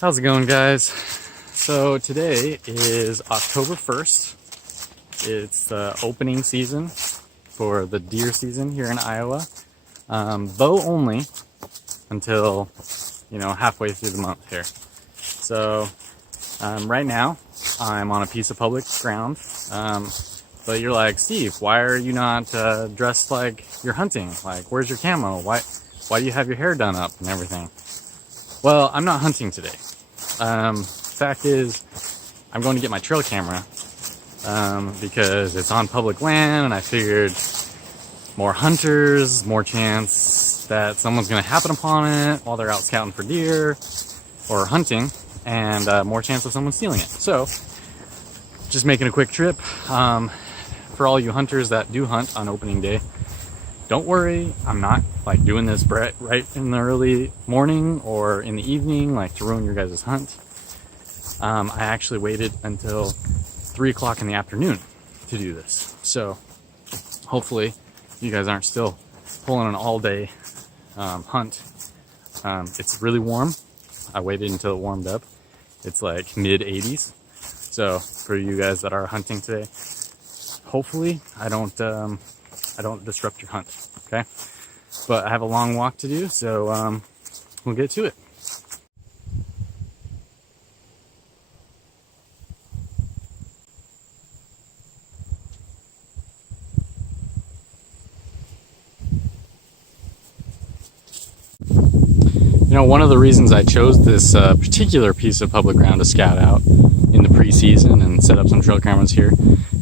How's it going, guys? So today is October 1st. It's the opening season for the deer season here in Iowa. Bow only until, halfway through the month here. So right now I'm on a piece of public ground. But you're like, Steve, why are you not dressed like you're hunting? Like, where's your camo? Why do you have your hair done up and everything? Well, I'm not hunting today. Fact is, I'm going to get my trail camera because it's on public land, and I figured more hunters, more chance that someone's going to happen upon it while they're out scouting for deer or hunting, and more chance of someone stealing it. So, just making a quick trip. For all you hunters that do hunt on opening day, don't worry, I'm not like doing this right in the early morning or in the evening, like to ruin your guys' hunt. I actually waited until 3 o'clock in the afternoon to do this. So hopefully you guys aren't still pulling an all-day hunt. It's really warm. I waited until it warmed up. It's like mid 80s. So for you guys that are hunting today, hopefully I don't disrupt your hunt, okay? But I have a long walk to do, so we'll get to it. One of the reasons I chose this particular piece of public ground to scout out in the preseason and set up some trail cameras here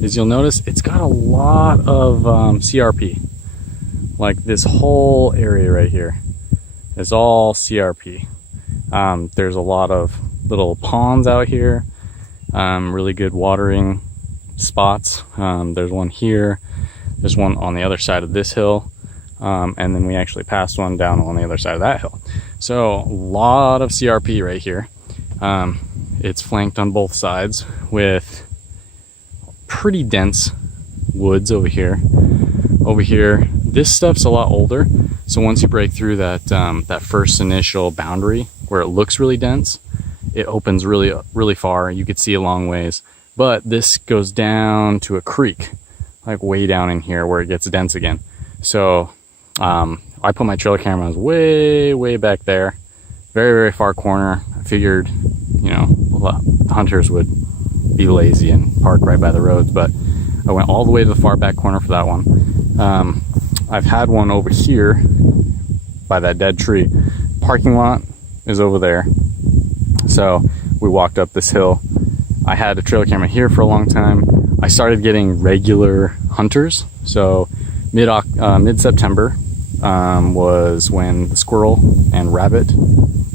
is you'll notice it's got a lot of CRP. Like this whole area right here is all CRP. There's a lot of little ponds out here, really good watering spots. There's one here, there's one on the other side of this hill, and then we actually passed one down on the other side of that hill. So a lot of CRP right here. It's flanked on both sides with pretty dense woods over here. Over here, this stuff's a lot older, so once you break through that first initial boundary where it looks really dense, it opens really far. You could see a long ways, but this goes down to a creek, like way down in here where it gets dense again. So I put my trail cameras way back there, very far corner. I figured, hunters would be lazy and park right by the roads, but I went all the way to the far back corner for that one. I've had one over here by that dead tree. Parking lot is over there. So we walked up this hill. I had a trail camera here for a long time. I started getting regular hunters. So mid-September was when the squirrel and rabbit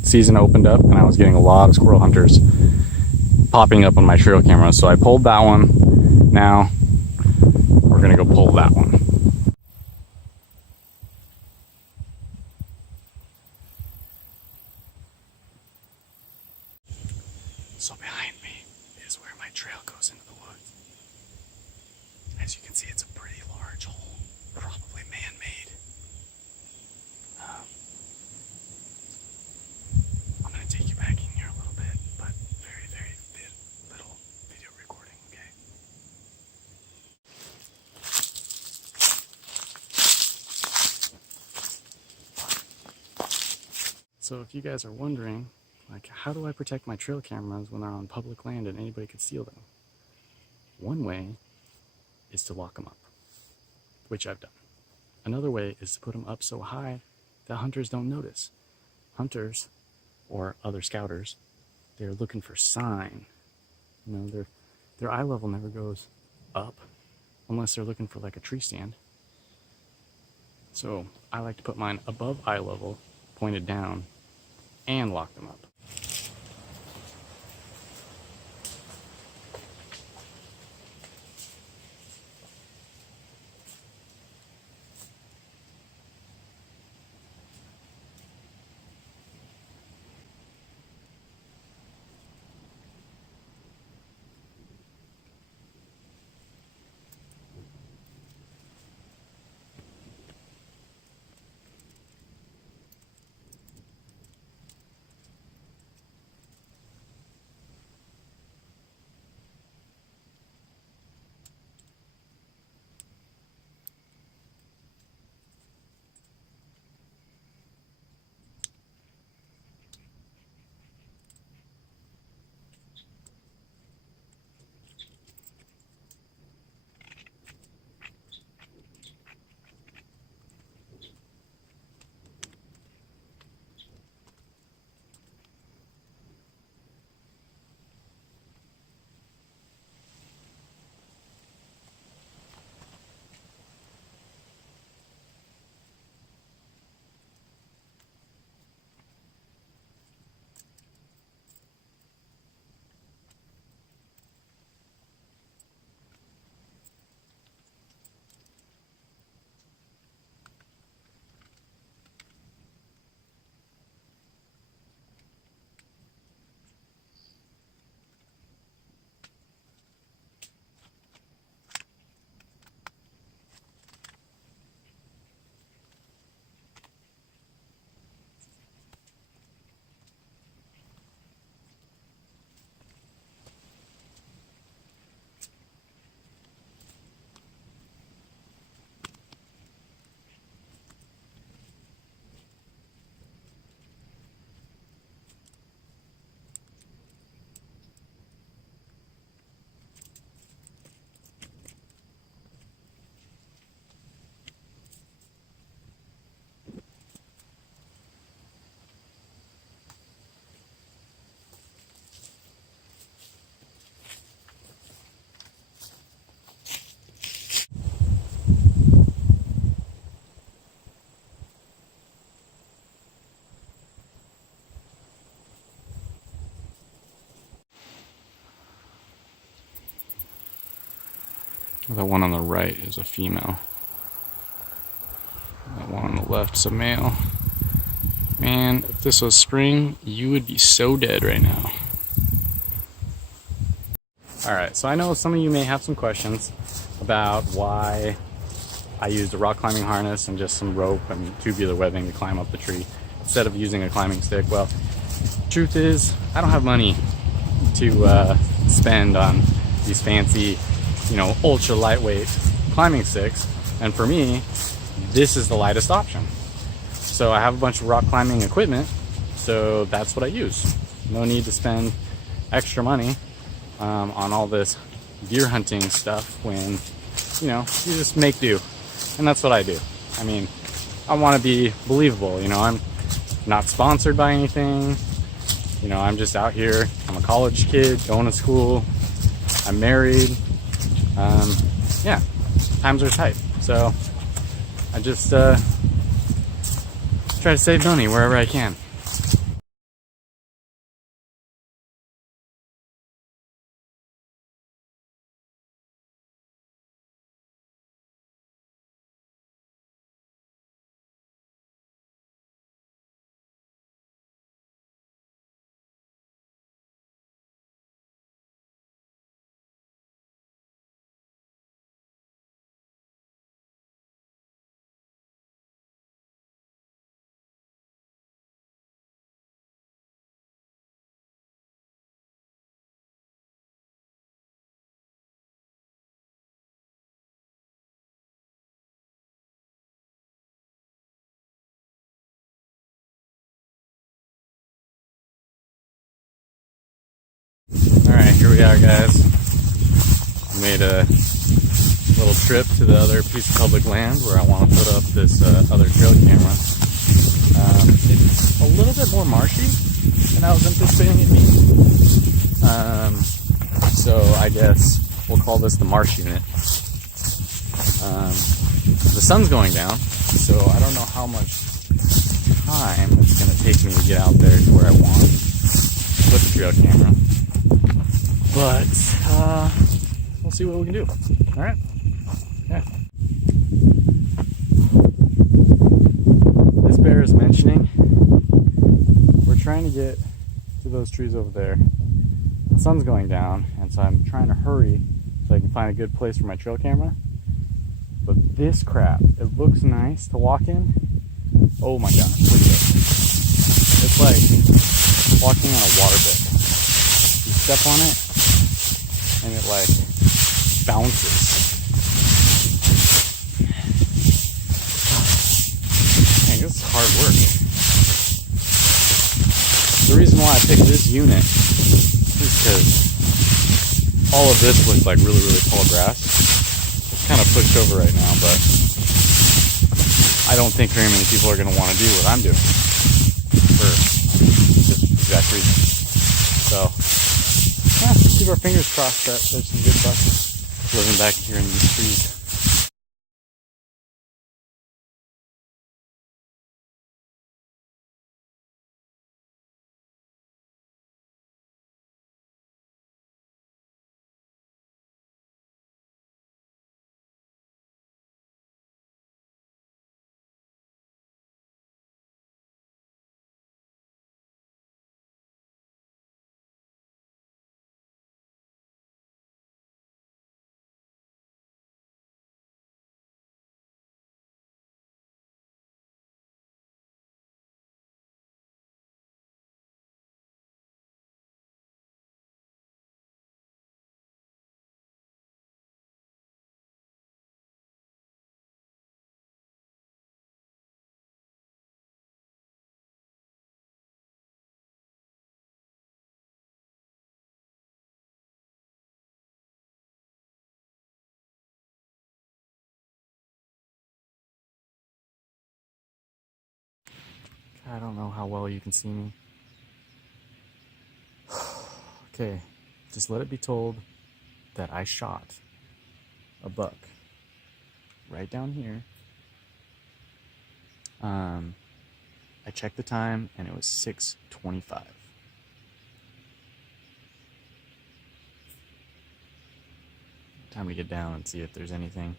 season opened up, and I was getting a lot of squirrel hunters popping up on my trail camera. So I pulled that one. Now we're gonna go pull that one. So behind me is where my trail goes into the woods. As you can see, it's a pretty large hole, probably man-made. I'm going to take you back in here a little bit, but very little video recording, okay? So if you guys are wondering, like, how do I protect my trail cameras when they're on public land and anybody could steal them? One way is to lock them up, which I've done. Another way is to put them up so high that hunters don't notice. Hunters, or other scouters, they're looking for sign. Their eye level never goes up unless they're looking for like a tree stand. So I like to put mine above eye level, pointed down, and lock them up. The one on the right is a female. That one on the left is a male. Man, if this was spring, you would be so dead right now. Alright, so I know some of you may have some questions about why I used a rock climbing harness and just some rope and tubular webbing to climb up the tree instead of using a climbing stick. Well, truth is, I don't have money to spend on these fancy, ultra lightweight climbing sticks. And for me, this is the lightest option. So I have a bunch of rock climbing equipment, so that's what I use. No need to spend extra money on all this deer hunting stuff when, you just make do. And that's what I do. I mean, I want to be believable, I'm not sponsored by anything. I'm just out here. I'm a college kid going to school. I'm married. Yeah, times are tight. So I just try to save money wherever I can. Alright, here we are, guys. I made a little trip to the other piece of public land where I want to put up this other trail camera. It's a little bit more marshy than I was anticipating it being. So I guess we'll call this the marsh unit. The sun's going down, so I don't know how much time it's going to take me to get out there to where I want with the trail camera. But we'll see what we can do. All right. Yeah. This bear is mentioning we're trying to get to those trees over there. The sun's going down, and so I'm trying to hurry so I can find a good place for my trail camera. But this crap, it looks nice to walk in. Oh my gosh, look at this. It's like walking on a waterbed. You step on it, and it like bounces. Dang, this is hard work. The reason why I picked this unit is because all of this looks like really, really tall grass. It's kind of pushed over right now, but I don't think very many people are going to want to do what I'm doing for this exact reason. So, yeah, keep our fingers crossed that there's some good bucks living back here in these trees. I don't know how well you can see me. Okay, just let it be told that I shot a buck right down here. I checked the time and it was 6:25. Time to get down and see if there's anything.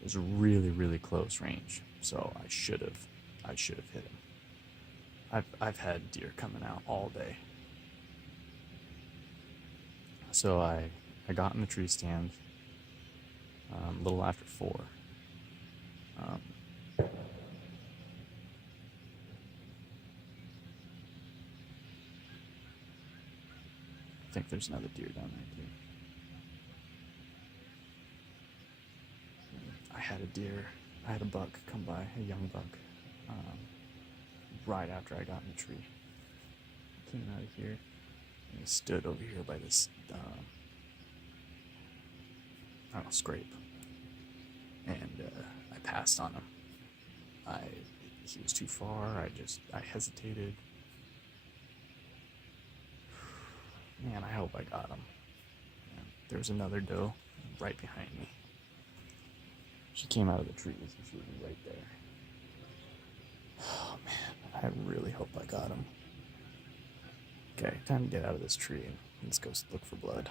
It was really, really close range, so I should have hit him. I've had deer coming out all day. So I got in the tree stand a little after 4. I think there's another deer down there too. I had a buck come by, a young buck, right after I got in the tree. I came out of here and he stood over here by this, I don't know, scrape. And I passed on him. He was too far, I hesitated. Man, I hope I got him. And there was another doe right behind me. She came out of the trees and she was right there. Oh man, I really hope I got him. Okay, time to get out of this tree and let's go look for blood.